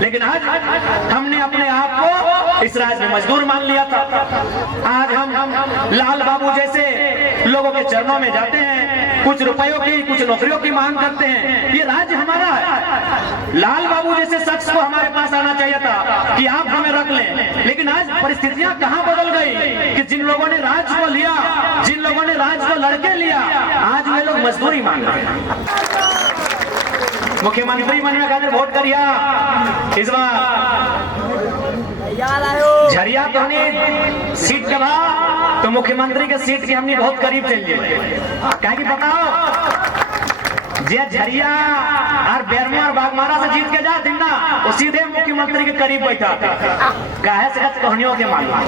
लेकिन आज हमने अपने आप को इस राज्य में मजदूर मान लिया था। आज हम लाल बाबू जैसे लोगों के चरणों में जाते हैं, कुछ रुपयों की कुछ नौकरियों की मांग करते हैं। ये राज्य हमारा है। लाल बाबू जैसे शख्स को हमारे पास आना चाहिए था कि आप हमें रख लें, लेकिन आज परिस्थितियां कहां बदल गई कि जिन लोगों ने राज्य को लिया, जिन लोगों ने राज्य को लड़के लिया, आज वे लोग मजदूरी मांग रहे हैं। मुख्यमंत्री बनने खातिर वोट करिया इस बार झरिया तो सीट के बाद तो मुख्यमंत्री के सीट के हमने बहुत करीब चल गए। क्या कि बताओ जे झरिया और बेरमो और बागमारा से जीत के जा दिन ना वो सीधे मुख्यमंत्री के करीब बैठा काहे से कहनियों के मालूम,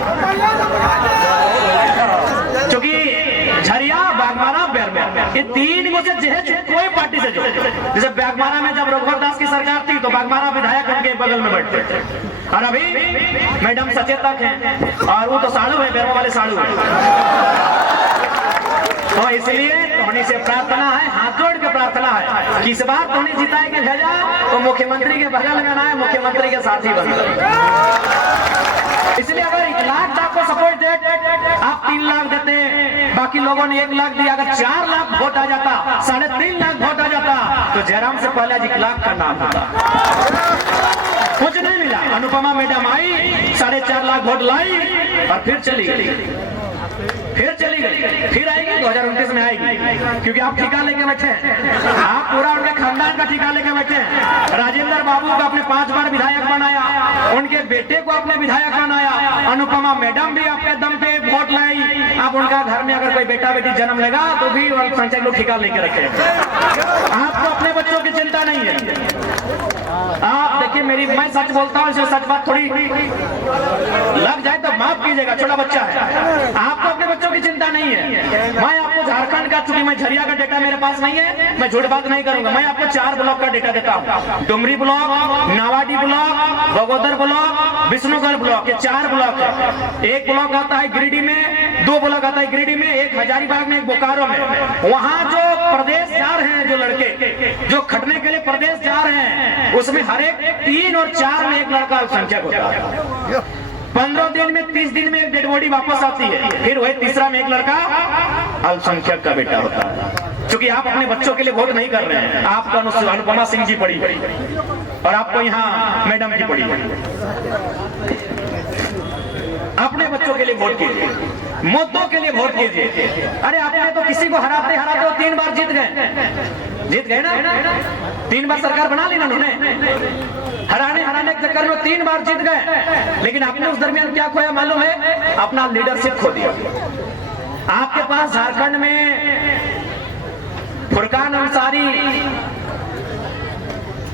क्योंकि झरिया बागमारा बेरमो ये तीन में से कोई पार्टी से जो, जैसे बागमारा में जब रघुवर दास की सरकार थी तो बागमारा विधायक उनके बगल में बैठते थे, और अभी मैडम सचेतक हैं और वो तो साड़ू है, बेरमो वाले साड़ू है। तो इसलिए धोनी से प्रार्थना है, हाथ जोड़ के प्रार्थना है कि इस बार धोनी जिताए के भेजा तो मुख्यमंत्री के बगल में ना है, मुख्यमंत्री के साथी बन जाए। इसलिए अगर 1 लाख आपको सपोर्ट दे, आप 3 लाख देते, बाकी लोगों ने 1 लाख दिया, अगर 4 लाख वोट आ जाता, 3.5 लाख वोट आ जाता तो जयराम से पहले 1 लाख का नाम होता। कुछ नहीं मिला। अनुपमा मैडम आई, 4.5 लाख वोट लाई और फिर चली गई, फिर आएगी 2029 में आएगी, क्योंकि आप ठिका लेके बैठे हैं, आप पूरा उनके खानदान का ठिका लेके बैठे हैं। राजेंद्र बाबू को आपने 5 बार विधायक बनाया, उनके बेटे को आपने विधायक बनाया, अनुपमा मैडम भी आपके दम पे वोट लाई। आप उनका घर में अगर कोई बेटा बेटी जन्म लेगा तो भी पंचायत लोग ठिका लेके रखे। आपको अपने बच्चों की चिंता नहीं है। आप देखिए मैं सच बोलता हूँ, सच बात थोड़ी लग जाए तो माफ कीजिएगा, छोटा बच्चा है, आपको अपने बच्चों की चिंता नहीं है। मैं आपको झारखंड का, चूंकि मैं झरिया का डेटा मेरे पास नहीं है, मैं झूठ बात नहीं करूंगा, मैं आपको 4 ब्लॉक का डेटा देता हूँ। Dumri block, Nawadih block, Bagodar block, Vishnugarh block, ये 4 ब्लॉक है। 1 ब्लॉक आता है गिरिडीह में, 2 ब्लॉक आता है गिरिडीह में, 1 हजारीबाग में, 1 बोकारो में। वहां जो प्रदेश जा रहे हैं, जो लड़के जो खटने के लिए प्रदेश जा रहे हैं, उसमें हर एक 3 और 4 में 1 लड़का अल्पसंख्यक होता है। 15 दिन में 30 दिन में 1 डेड बॉडी वापस आती है, फिर वही तीसरा में 1 लड़का अल्पसंख्यक का बेटा होता है। क्योंकि आप अपने बच्चों के लिए वोट नहीं कर रहे हैं, आपका अनुपमा सिंह जी पड़ी और आपको यहाँ मैडम की पड़ी। अपने बच्चों के लिए वोट कीजिए, मुद्दों के लिए वोट कीजिए। अरे आपने तो किसी को हराते हराते 3 बार जीत गए ना, 3 बार सरकार बना ली ना उन्होंने। हराने के चक्कर में 3 बार जीत गए, लेकिन आपने उस दरमियान क्या खोया मालूम है? अपना लीडरशिप खो दिया। आपके पास झारखंड में फुरकान अंसारी,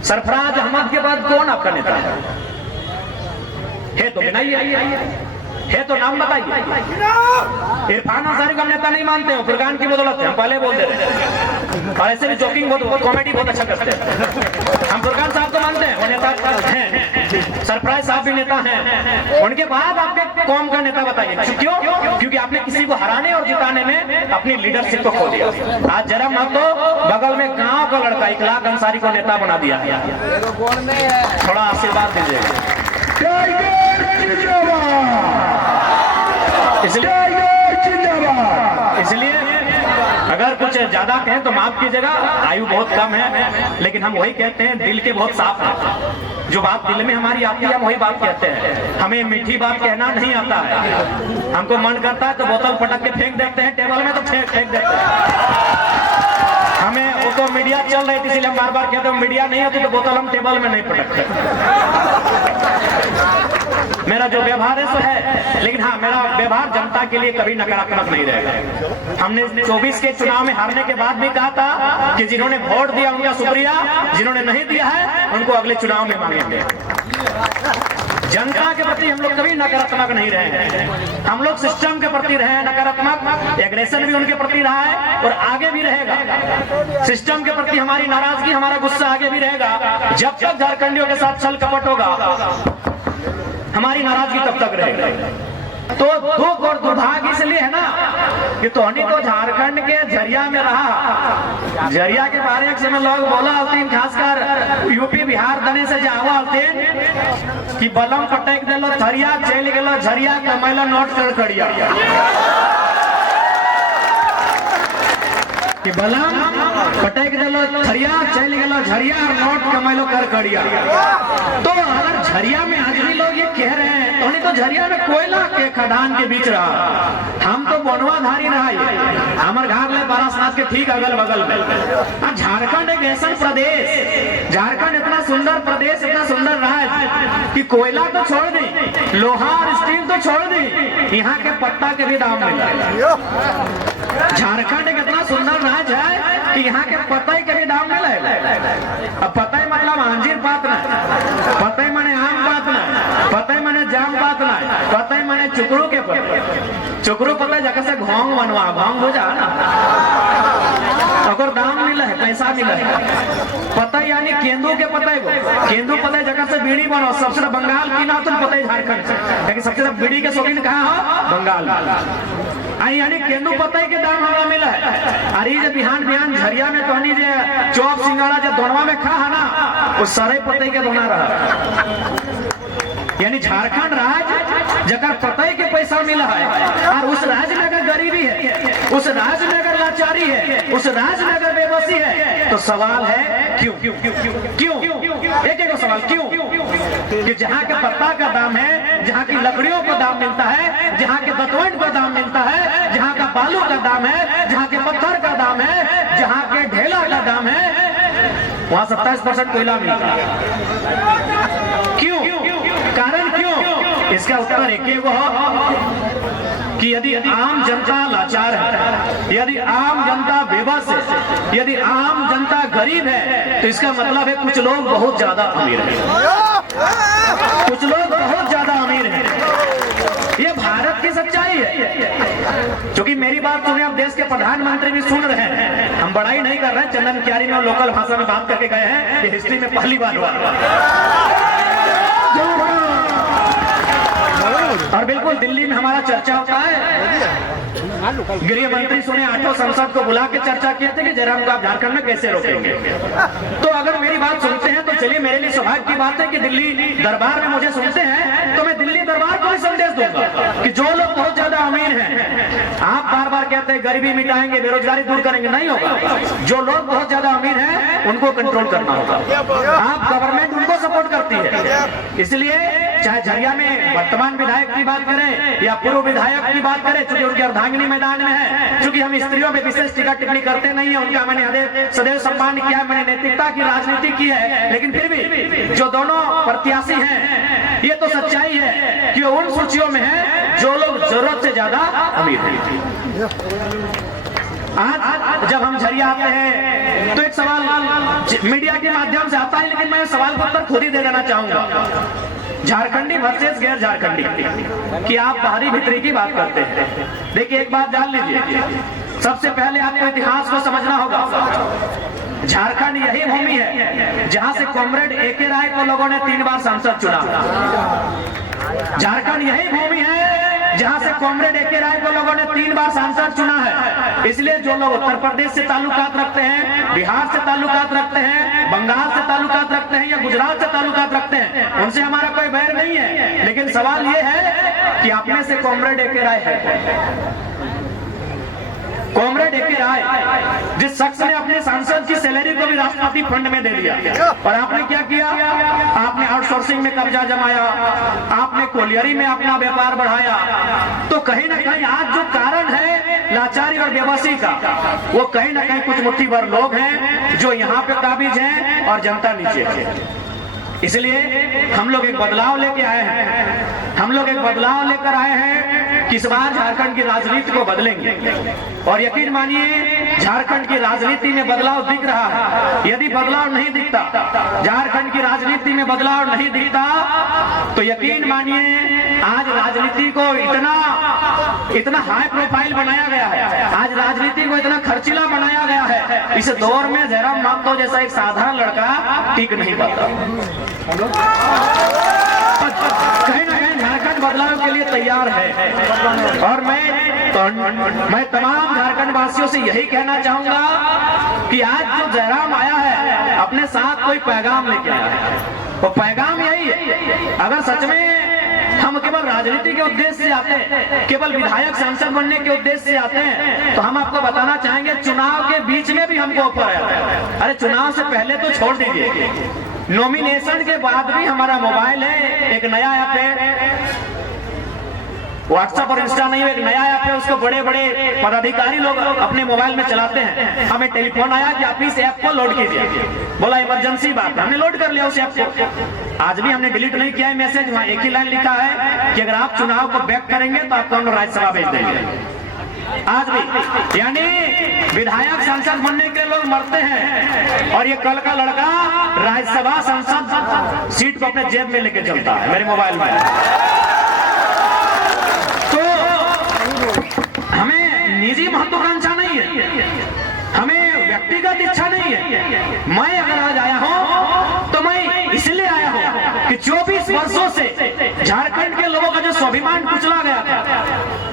सरफराज अहमद के बाद कौन आपका नेता है? तो बनाइए, है तो नाम बताइए। इरफान अंसारी को हम नेता नहीं मानते हो, फुरकान की बदौलत है, हम पहले बोल दे रहे हैं। और ऐसे भी जोकिंग बहुत कॉमेडी बहुत अच्छा करते हैं। हम फुरकान साहब को मानते हैं, वो नेता हैं। सरफराज साहब भी नेता हैं। उनके बाद आपके कौम का नेता बताइए। क्यों? क्योंकि आपने किसी को हराने और जिताने में अपनी लीडरशिप को खो दिया। आज जरा मत तो बगल में गांव का लड़का 1 लाख अंसारी को नेता बना दिया। थोड़ा आशीर्वाद दीजिएगा। इसलिए अगर कुछ ज्यादा कहें तो माफ कीजिएगा, आयु बहुत कम है, लेकिन हम वही कहते हैं, दिल के बहुत साफ हैं। जो बात दिल में हमारी आती है हम वही बात कहते हैं। हमें मीठी बात कहना नहीं आता है। हमको मन करता है तो बोतल पटक के फेंक देते हैं टेबल में, तो फेंक देते हैं। हमें वो तो मीडिया चल रही थी इसलिए हम बार-बार कहते हैं, मीडिया नहीं होती तो बोतल हम टेबल में नहीं पटकते। मेरा जो व्यवहार है सो है, लेकिन हाँ, मेरा व्यवहार जनता के लिए कभी नकारात्मक नहीं रहेगा। हमने 24 के चुनाव में हारने के बाद भी कहा था कि जिन्होंने वोट दिया उनका शुक्रिया, जिन्होंने नहीं दिया है उनको अगले चुनाव में मांगेंगे। जनता के प्रति हम लोग कभी नकारात्मक नहीं रहे हैं। हम लोग सिस्टम के प्रति रहे हैं नकारात्मक, एग्रेशन भी उनके प्रति रहा है और आगे भी रहेगा। सिस्टम के प्रति हमारी नाराजगी, हमारा गुस्सा आगे भी रहेगा। जब तक झारखंडियों के साथ छल कपट होगा, हमारी नाराजगी तब तक रहेगी। तो दुख और दुर्भाग्य इसलिए है ना कि तोहनी तो झारखंड के झरिया में रहा। झरिया के बारे में लोग बोला हलतीन, खासकर यूपी बिहार दने से जावा हलतीन कि बलम पटक दिलो थरिया, चल गेलो झरिया, कमैलो नोट कर कड़िया कि बलम पटक दिलो थरिया, चल गेलो झरिया और नोट कमैलो कर कड़िया। तो अगर झरिया में आज भी लोग ये कह रहे हैं तो नहीं तो झरिया में कोयला के खदान के बीच रहा, हम तो बनवाधारी रहा है। हमारे घर में बारासात के ठीक अगल बगल में। झारखंड एक ऐसा प्रदेश, झारखंड इतना सुंदर प्रदेश, इतना सुंदर रहा है कि कोयला तो छोड़ दी, लोहा और स्टील तो छोड़ दी, यहाँ के पत्ता के भी दाम मिला। झारखंड एक इतना सुंदर राज्य है कि यहाँ के पतई के भी दाम मिले। अब पतई मतलब अंजीर पात ना, पतई माने आम पात ना, पतई माने जाम पात ना, पतई माने चुकरू के चुकरू पतई जगह से घोंग बनवा, घोंग हो जा ना, अगर दाम मिला है, पैसा मिला है। पतई यानी केंदू के पतई को, केंदू पतई जगह से बीड़ी बनो, सबसे बंगाल की ना तुम पतई झारखंड से, लेकिन सबसे बीड़ी के शौकीन कहाँ हो? बंगाल। यानी केंदू पतई के दाम हमारा मिला है। अरे जब बिहान बिहान झरिया में तो जे चौक सिंगाड़ा जब दोनवा में खा है ना, वो सारे पतई के दोना रहा। यानी झारखंड राज्य जगह पतई के पैसा मिला है, और उस राज्य में अगर गरीबी है, उस राज्य में अगर लाचारी है, उस राज्य में अगर बेबसी है, तो सवाल है क्यों? क्यों? एक एक सवाल क्यों? कि जहाँ के पत्ता का दाम है, जहाँ की लकड़ियों का दाम मिलता है, जहाँ के दतवंड का दाम मिलता है, जहाँ का बालू का दाम है, जहाँ के पत्थर का दाम है, जहाँ के ढेला का दाम है, वहाँ 27% कोयला मिलता है। क्यों? कारण क्यों? इसका उत्तर एक ही हो कि यदि आम जनता लाचार है, यदि आम जनता बेबस है, यदि आम जनता गरीब है, तो इसका मतलब है कुछ लोग बहुत ज्यादा अमीर हैं, कुछ लोग बहुत ज्यादा अमीर हैं। ये भारत की सच्चाई है। क्योंकि मेरी बात सुने, अब देश के प्रधानमंत्री भी सुन रहे हैं, हम बड़ाई नहीं कर रहे हैं, चंदन क्यारी में लोकल भाषा में बात करके गए हैं, ये हिस्ट्री में पहली बार हुआ। और बिल्कुल दिल्ली में हमारा चर्चा होता है, गृह मंत्री सुने 8 संसद को बुला के चर्चा किए थे कि जयराम को आप झारखंड में कैसे रोकेंगे। तो अगर मेरी बात सुनते हैं तो चलिए, मेरे लिए सौभाग्य की बात है कि दिल्ली दरबार में मुझे सुनते हैं, तो मैं दिल्ली दरबार को भी संदेश दूंगा कि जो लोग बहुत ज्यादा अमीर हैं, आप बार बार कहते हैं गरीबी मिटाएंगे, बेरोजगारी दूर करेंगे, नहीं होगा। जो लोग बहुत ज्यादा अमीर हैं उनको कंट्रोल करना होगा। आप गवर्नमेंट उनको सपोर्ट करती है, इसलिए चाहे झरिया में वर्तमान विधायक की बात करें या पूर्व विधायक की बात करें, चूंकि उनकी अर्धांगिनी मैदान में है, चूंकि हम स्त्रियों में विशेष टीका टिप्पणी करते नहीं है, उनका मैंने सदैव सम्मान किया है, मैंने नैतिकता की राजनीति की है, लेकिन फिर भी जो दोनों प्रत्याशी हैं, ये तो सच्चाई है कि उन सूचियों में है जो लोग जरूरत से ज्यादा अमीर हैं। आज जब हम झरिया आते हैं तो एक सवाल मीडिया के माध्यम से आता है, लेकिन मैं सवाल का उत्तर खुद ही दे देना चाहूंगा। झारखंडी वर्सेस गैर झारखंडी कि आप बाहरी भीतरी की बात करते हैं। देखिए, एक बात जान लीजिए, सबसे पहले आपको इतिहास को समझना होगा। झारखंड यही भूमि है जहां से कॉमरेड ए.के. राय को लोगों ने 3 बार सांसद चुना। झारखंड यही भूमि है जहां से कॉमरेड ए.के. राय को लोगों ने 3 बार सांसद चुना है। इसलिए जो लोग उत्तर प्रदेश से ताल्लुकात रखते हैं, बिहार से ताल्लुकात रखते हैं, बंगाल से ताल्लुकात रखते हैं या गुजरात से ताल्लुकात रखते हैं, उनसे हमारा कोई बैर नहीं है, लेकिन सवाल ये है कि आप में से कॉमरेड ए.के. राय है। Comrade A K. राय जिस शख्स ने अपने सांसद की सैलरी को भी राष्ट्रपति फंड में दे दिया, और आपने क्या किया? आपने आउटसोर्सिंग में कब्जा जमाया, आपने कोलियरी में अपना व्यापार बढ़ाया। तो कहीं ना कहीं आज जो कारण है लाचारी और बेबसी का, वो कहीं ना कहीं कुछ मुट्ठी भर लोग हैं जो यहाँ पे काबिज हैं और जनता नीचे है। इसलिए हम लोग एक बदलाव लेके आए हैं, हम लोग एक बदलाव लेकर आए हैं कि इस बार झारखंड की राजनीति को बदलेंगे। और यकीन मानिए, झारखंड की राजनीति में बदलाव दिख रहा है। यदि बदलाव नहीं दिखता, झारखंड की राजनीति में बदलाव नहीं दिखता, तो यकीन मानिए आज राजनीति को इतना हाई प्रोफाइल बनाया गया है, आज राजनीति को इतना खर्चीला बनाया गया है, इस दौर में जयराम मातो जैसा एक साधारण लड़का टिक नहीं पाता। कहीं ना कहीं झारखंड बदलाव के लिए तैयार है। और मैं तमाम झारखंड वासियों से यही कहना चाहूंगा कि आज जो जयराम आया है अपने साथ कोई पैगाम लेके आया है। वो पैगाम यही है, अगर सच में हम केवल राजनीति के उद्देश्य से आते हैं, केवल विधायक सांसद बनने के उद्देश्य से आते हैं, तो हम आपको बताना चाहेंगे चुनाव के बीच में भी हमको ऑफर आया। अरे चुनाव से पहले तो छोड़ दीजिए, नॉमिनेशन के बाद भी हमारा मोबाइल है, एक नया ऐप है, व्हाट्सएप और इंस्टा नहीं, एक नया ऐप है, उसको बड़े बड़े पदाधिकारी लोग अपने मोबाइल में चलाते हैं। हमें टेलीफोन आया कि आप इस ऐप को लोड कीजिए, बोला इमरजेंसी बात, हमने लोड कर लिया उस ऐप को। आज भी हमने डिलीट नहीं किया है मैसेज, वहां एक ही लाइन लिखा है कि अगर आप चुनाव को बैक करेंगे तो आपको हम राज्यसभा भेज देंगे। आज भी यानी विधायक सांसद बनने के लोग मरते हैं और ये कल का लड़का राज्यसभा संसद सीट को अपने जेब में लेके चलता है मेरे मोबाइल में। तो हमें निजी महत्वाकांक्षा नहीं है, हमें व्यक्तिगत इच्छा नहीं है। मैं अगर आज आया हूं तो मैं इसलिए आया हूं कि 24 वर्षों से झारखंड के लोगों का जो स्वाभिमान कुचला गया था,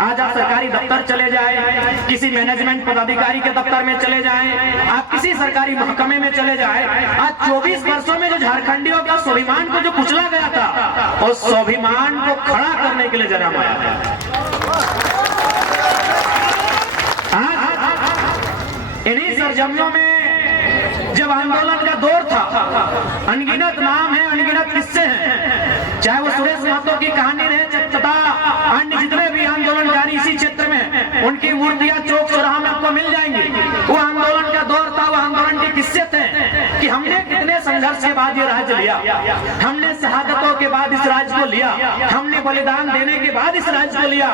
आज आप सरकारी दफ्तर चले जाए, किसी मैनेजमेंट पदाधिकारी के दफ्तर में चले जाए, आप किसी सरकारी महकमे में चले जाए, आज 24 वर्षों में जो झारखंडियों का स्वाभिमान को जो कुचला गया था, उस स्वाभिमान को खड़ा करने के लिए जयराम आया है। इन्हीं सरजमियों में जब आंदोलन का दौर था, अनगिनत नाम है, अनगिनत किस्से हैं, चाहे वो सुरेश महतो की कहानी रहे तथा अन्य जितने भी आंदोलनकारी इसी क्षेत्र में, उनकी मूर्तियां चौक चौराहा में आपको मिल जाएंगी। वो आंदोलन का दौर था, वो आंदोलन के किस्से थे कि हमने कितने संघर्ष के बाद ये राज्य लिया, हमने शहादतों के बाद इस राज्य को लिया, हमने बलिदान देने के बाद इस राज्य को लिया।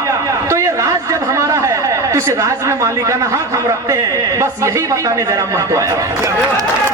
तो ये राज्य जब हमारा है तो इस राज्य में मालिकाना हक हम रखते हैं। बस यही बताने जयराम महतो आया।